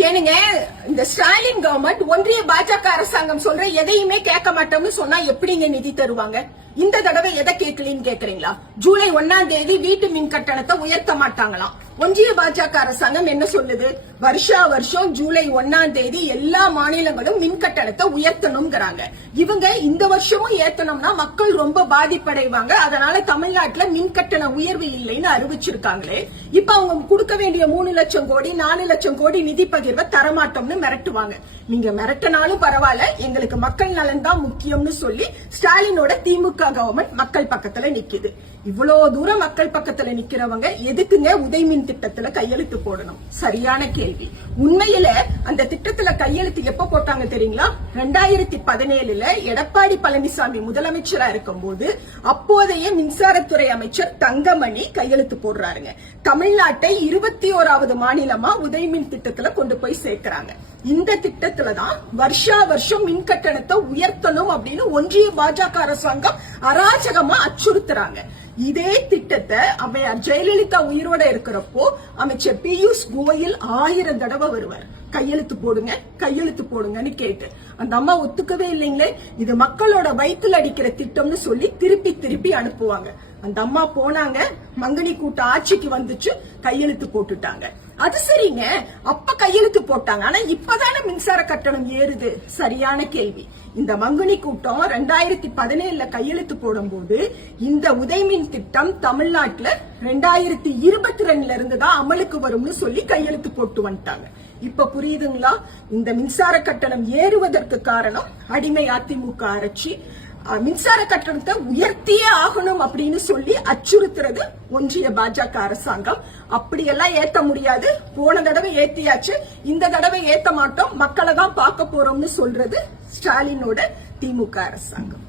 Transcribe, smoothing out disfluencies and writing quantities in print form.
ஏனுங்க இந்த ஸ்டாலின் கவர்மெண்ட் ஒன்றிய பாஜக அரசாங்கம் சொல்ற எதையுமே கேட்க மாட்டோம்னு சொன்னா எப்படிங்க நிதி தருவாங்க? இந்த தடவை எதை கேட்கலன்னு கேக்குறீங்களா? ஜூலை 1ஆம் தேதி வீட்டு மின் கட்டணத்தை உயர்த்த மாட்டாங்களாம். ஒன்றிய பாஜக அரசாங்கம் என்ன சொல்லுது? வருஷா வருஷம் ஜூலை 1ஆம் தேதி எல்லா மாநிலங்களும் மின் கட்டணத்தை உயர்த்தணும்ங்கறாங்க. இவங்க இந்த வருஷமும் ஏத்தணும்னா மக்கள் ரொம்ப பாதிப்படைவாங்க. அதனால தமிழ்நாட்டுல மின் கட்டண உயர்வு இல்லைன்னு அறிவிச்சிருக்காங்களே. இப்ப அவங்க கொடுக்க வேண்டிய 3 லட்சம் கோடி 4 லட்சம் கோடி நிதி பகிர்வை தரமாட்டோம்னு மிரட்டுவாங்க. நீங்க மிரட்டினாலும் பரவாயில்ல, எங்களுக்கு மக்கள் நலன் தான் முக்கியம்னு சொல்லி ஸ்டாலினோட திமுக கவர்மெண்ட் மக்கள் பக்கத்துல நிக்குது. இவ்வளவு தூரம் மக்கள் பக்கத்துல நிக்கிறவங்க எதுக்குங்க உதயமின் திட்டத்துல கையெழுத்து போடணும்? சரியான கேள்வி. உண்மையில அந்த திட்டத்துல கையெழுத்து எப்ப போட்டாங்க தெரியுங்களா? 2017 எடப்பாடி பழனிசாமி முதலமைச்சரா இருக்கும்போது அப்போதைய மின்சாரத்துறை அமைச்சர் தங்கமணி கையெழுத்து போடுறாருங்க. தமிழ்நாட்டை 21வது மாநிலமா உதயமின் திட்டத்துல கொண்டு போய் சேர்க்கிறாங்க. இந்த திட்டத்துலதான் வருஷா வருஷம் மின் கட்டணத்தை உயர்த்தணும் அப்படின்னு ஒன்றிய பாஜக அரசாங்கம் அராஜகமா அச்சுறுத்துறாங்க. இதே திட்டத்தை அம்மையார் ஜெயலலிதா உயிரோட இருக்கிறப்போ அமைச்சர் பியூஷ் கோயல் 1000 தடவை வருவார். கையெழுத்து போடுங்க கையெழுத்து போடுங்கன்னு கேட்டு அந்த அம்மா ஒத்துக்கவே இல்லைங்களே. இது மக்களோட வயிற்றுல அடிக்கிற திட்டம்னு சொல்லி திருப்பி திருப்பி அனுப்புவாங்க. அந்த அம்மா போனாங்க, மங்கனி கூட்டம் ஆட்சிக்கு வந்துச்சு, கையெழுத்து போட்டுட்டாங்க. அது சரிங்க, அப்ப கையெழுத்து போட்டாங்க. ஆனா இப்பதானே மின்சார கட்டணம் ஏறுது. சரியான கேள்வி. இந்த மங்கனி கூட்டம் 2017 கையெழுத்து போடும்போது இந்த உதயமின் திட்டம் தமிழ்நாட்டுல 2022 இருந்துதான் அமலுக்கு வரும்னு சொல்லி கையெழுத்து போட்டு வந்துட்டாங்க. இப்ப புரியுதுங்களா? இந்த மின்சார கட்டணம் ஏறுவதற்கு காரணம் அடிமை அதிமுக ஆட்சி. மின்சார கட்டணத்தை உயர்த்தியே ஆகணும் அப்படின்னு சொல்லி அச்சுறுத்துறது ஒன்றிய பாஜக அரசாங்கம். அப்படியெல்லாம் ஏத்த முடியாது. போன தடவை ஏத்தியாச்சு, இந்த தடவை ஏத்த மாட்டோம், மக்களை தான் பார்க்க போறோம்னு சொல்றது ஸ்டாலினோட திமுக அரசாங்கம்.